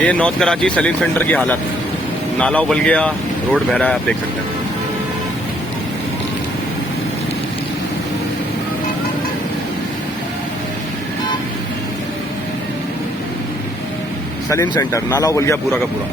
ये north Karachi Salim centre की हालत, नाला उबल गया, रोड बह रहा है, आप देख सकते हैं। सलीम सेंटर नाला उबल गया पूरा का पूरा।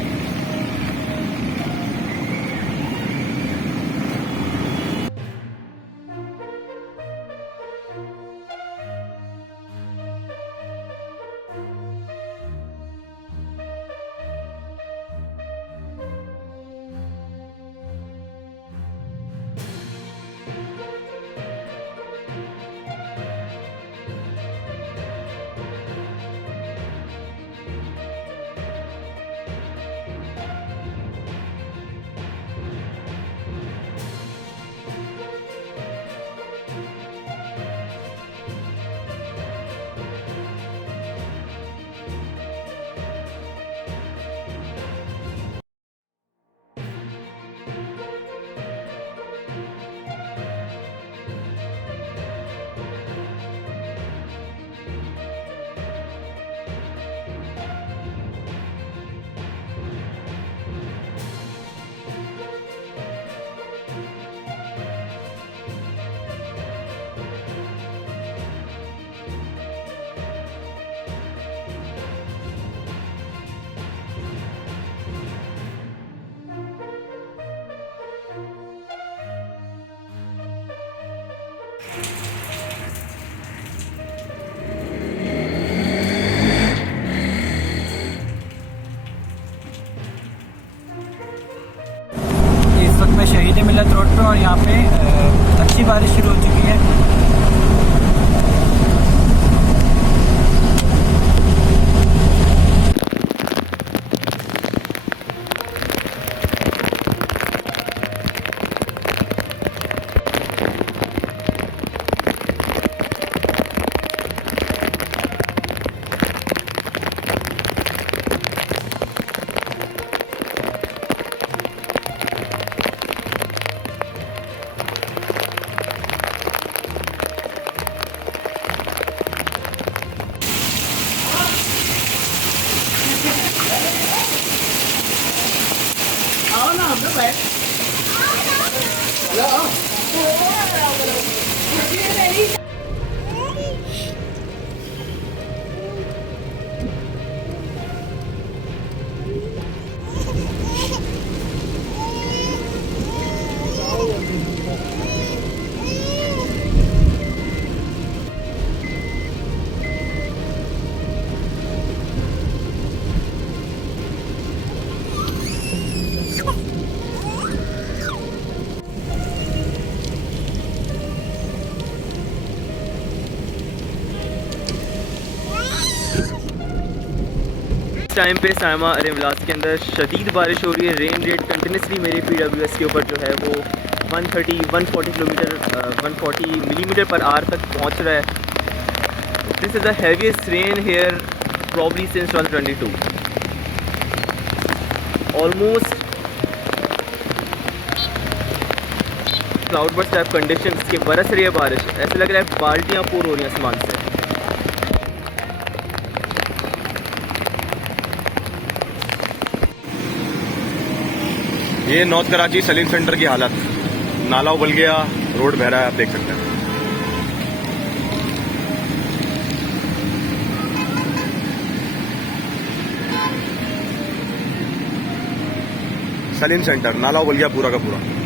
इस वक्त मैं शहीद मिलत रोड पे और यहाँ पे अच्छी बारिश शुरू हो चुकी है। टाइम पे सायमा अरेवलास के अंदर शदीद बारिश हो रही है। रेन रेट कंटिन्यूसली मेरे PWS के ऊपर जो है वो 140 मिलीमीटर पर आवर तक पहुंच रहा है। This is the heaviest rain here probably since 2022। Almost cloud burst type condition के बरस रही है बारिश, ऐसा लग रहा है बाल्टियाँ पूर हो रही हैं आसमान से। ये नॉर्थ कराची सलीम सेंटर की हालत, नाला उबल गया, रोड बह रहा है, आप देख सकते हैं। सलीम सेंटर नाला उबल गया पूरा का पूरा।